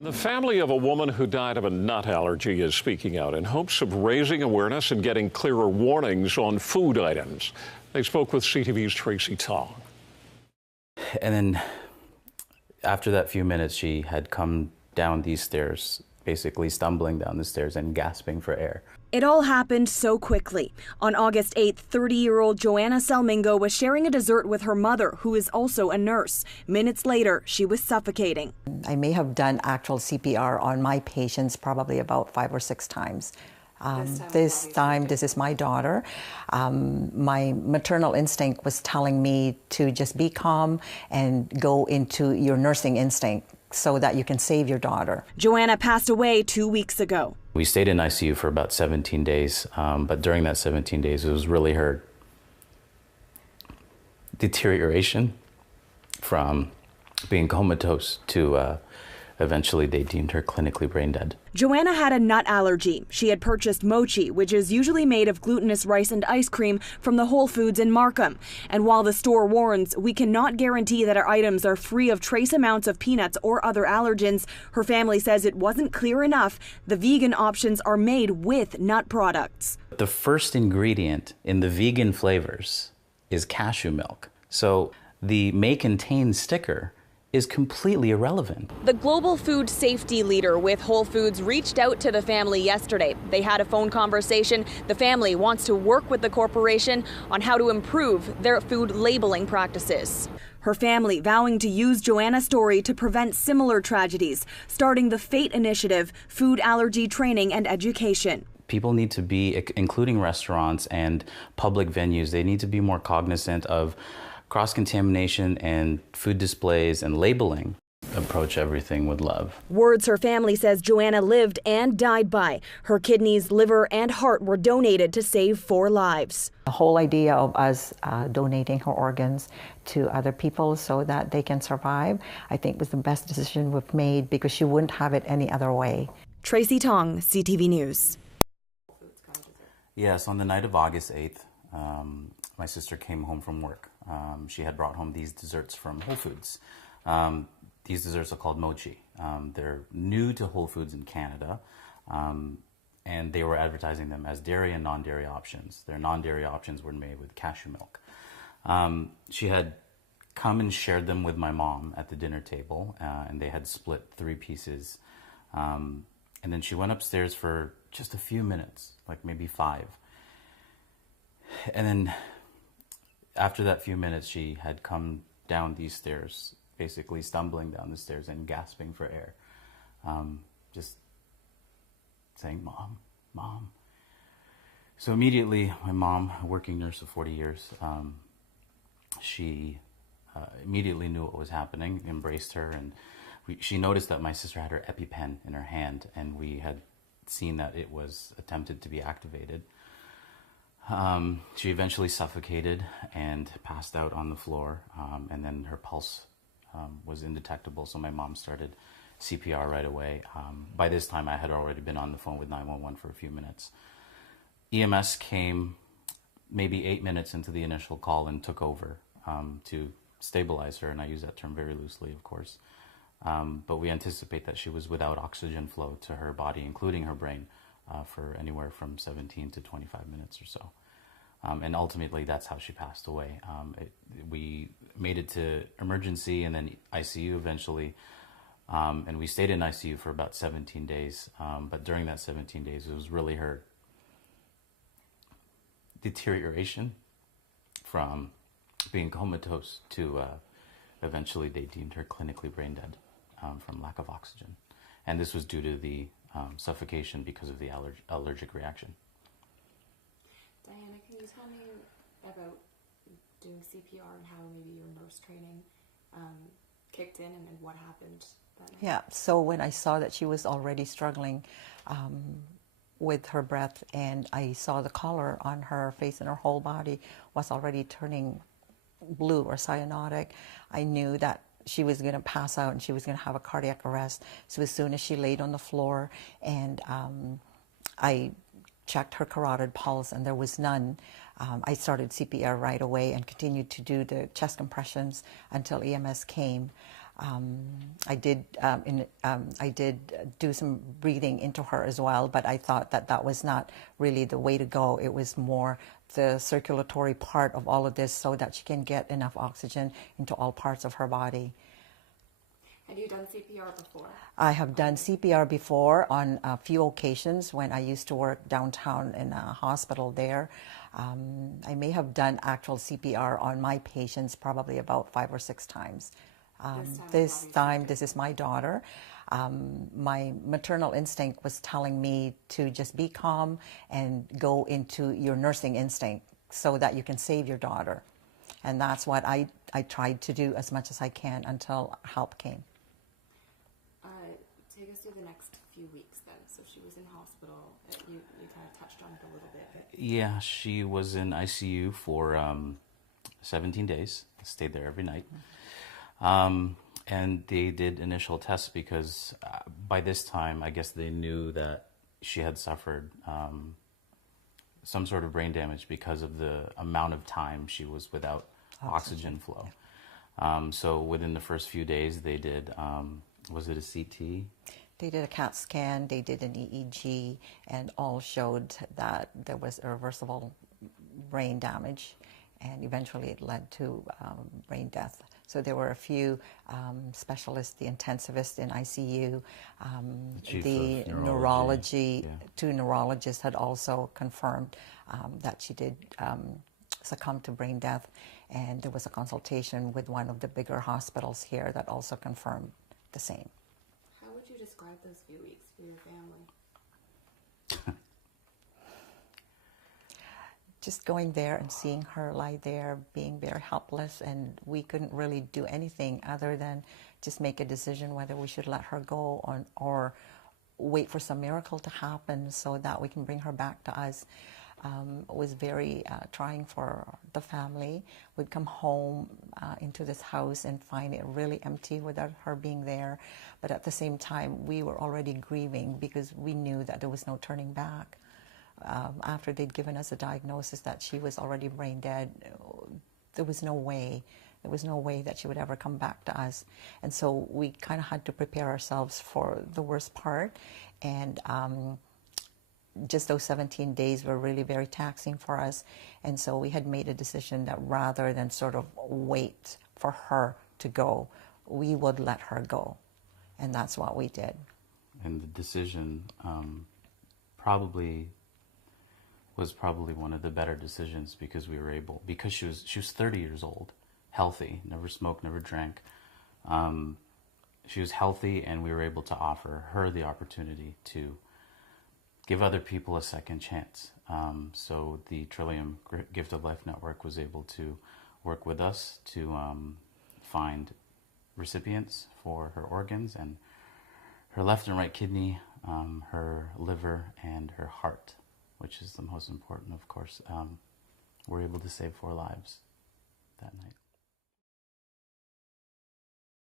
The family of a woman who died of a nut allergy is speaking out in hopes of raising awareness and getting clearer warnings on food items. They spoke with CTV's Tracy Tong. And then after that few minutes, she had come down these stairs, basically stumbling down the stairs and gasping for air. It all happened so quickly. On August 8th, 30-year-old Joanna Selmingo was sharing a dessert with her mother, who is also a nurse. Minutes later, she was suffocating. I may have done actual CPR on my patients probably about 5 or 6 times. This time, this is my daughter. My maternal instinct was telling me to just be calm and go into your nursing instinct so that you can save your daughter. Joanna passed away 2 weeks ago. We stayed in ICU for about 17 days, but during that 17 days, it was really her deterioration from being comatose to eventually they deemed her clinically brain dead. Joanna had a nut allergy. She had purchased mochi, which is usually made of glutinous rice and ice cream, from the Whole Foods in Markham. And while the store warns, we cannot guarantee that our items are free of trace amounts of peanuts or other allergens, her family says it wasn't clear enough. The vegan options are made with nut products. The first ingredient in the vegan flavors is cashew milk. So the may contain sticker is completely irrelevant. The global food safety leader with Whole Foods reached out to the family yesterday. They had a phone conversation. The family wants to work with the corporation on how to improve their food labeling practices. Her family vowing to use Joanna's story to prevent similar tragedies, starting the FATE initiative, food allergy training and education. People need to be, including restaurants and public venues, they need to be more cognizant of cross-contamination and food displays and labeling. Approach everything with love. Words her family says Joanna lived and died by. Her kidneys, liver, and heart were donated to save 4 lives. The whole idea of us donating her organs to other people so that they can survive, I think was the best decision we've made because she wouldn't have it any other way. Tracy Tong, CTV News. Yes, on the night of August 8th, my sister came home from work. She had brought home these desserts from Whole Foods. These desserts are called mochi. They're new to Whole Foods in Canada, and they were advertising them as dairy and non-dairy options. Their non-dairy options were made with cashew milk. She had come and shared them with my mom at the dinner table, and they had split 3 pieces. And then she went upstairs for just a few minutes, like maybe 5. And then after that few minutes, she had come down these stairs, basically stumbling down the stairs and gasping for air, just saying, "Mom, Mom." So immediately, my mom, a working nurse of 40 years, she immediately knew what was happening, embraced her, and she noticed that my sister had her EpiPen in her hand, and we had seen that it was attempted to be activated. She eventually suffocated and passed out on the floor, and then her pulse was indetectable, so my mom started CPR right away. By this time, I had already been on the phone with 911 for a few minutes. EMS came maybe 8 minutes into the initial call and took over to stabilize her, and I use that term very loosely, of course. But we anticipate that she was without oxygen flow to her body, including her brain, for anywhere from 17 to 25 minutes or so. And ultimately, that's how she passed away. We made it to emergency and then ICU eventually. And we stayed in ICU for about 17 days. But during that 17 days, it was really her deterioration from being comatose to eventually they deemed her clinically brain dead from lack of oxygen. And this was due to the suffocation because of the allergic reaction. Diana, can you tell me about doing CPR and how maybe your nurse training kicked in and what happened that night? Yeah, so when I saw that she was already struggling with her breath, and I saw the color on her face and her whole body was already turning blue or cyanotic, I knew that she was going to pass out and she was going to have a cardiac arrest. So as soon as she laid on the floor and I checked her carotid pulse and there was none, I started CPR right away and continued to do the chest compressions until EMS came. I did do some breathing into her as well, but I thought that that was not really the way to go. It was more the circulatory part of all of this so that she can get enough oxygen into all parts of her body. Had you done CPR before? I have done CPR before on a few occasions when I used to work downtown in a hospital there. I may have done actual CPR on my patients probably about 5 or 6 times. This time, this is my daughter. My maternal instinct was telling me to just be calm and go into your nursing instinct so that you can save your daughter. And that's what I tried to do as much as I can until help came. Take us through the next few weeks then. So she was in hospital. You kind of touched on it a little bit. Yeah, she was in ICU for 17 days. Stayed there every night. And they did initial tests because by this time, I guess they knew that she had suffered some sort of brain damage because of the amount of time she was without oxygen flow. So within the first few days, they did, was it a CT? They did a CAT scan, they did an EEG, and all showed that there was irreversible brain damage, and eventually it led to brain death. So there were a few specialists, the intensivist in ICU, the neurology, yeah. 2 neurologists had also confirmed that she did succumb to brain death, and there was a consultation with one of the bigger hospitals here that also confirmed the same. How would you describe those few weeks for your family? Just going there and seeing her lie there, being very helpless, and we couldn't really do anything other than just make a decision whether we should let her go or wait for some miracle to happen so that we can bring her back to us. It was very trying for the family. We'd come home into this house and find it really empty without her being there. But at the same time, we were already grieving because we knew that there was no turning back. After they'd given us a diagnosis that she was already brain dead, there was no way. There was no way that she would ever come back to us. And so we kind of had to prepare ourselves for the worst part. And just those 17 days were really very taxing for us. And so we had made a decision that rather than sort of wait for her to go, we would let her go. And that's what we did. And the decision was probably one of the better decisions because we were able, because she was 30 years old, healthy, never smoked, never drank. She was healthy, and we were able to offer her the opportunity to give other people a second chance. So the Trillium Gift of Life Network was able to work with us to find recipients for her organs, and her left and right kidney, her liver, and her heart, which is the most important, of course. We're able to save 4 lives that night.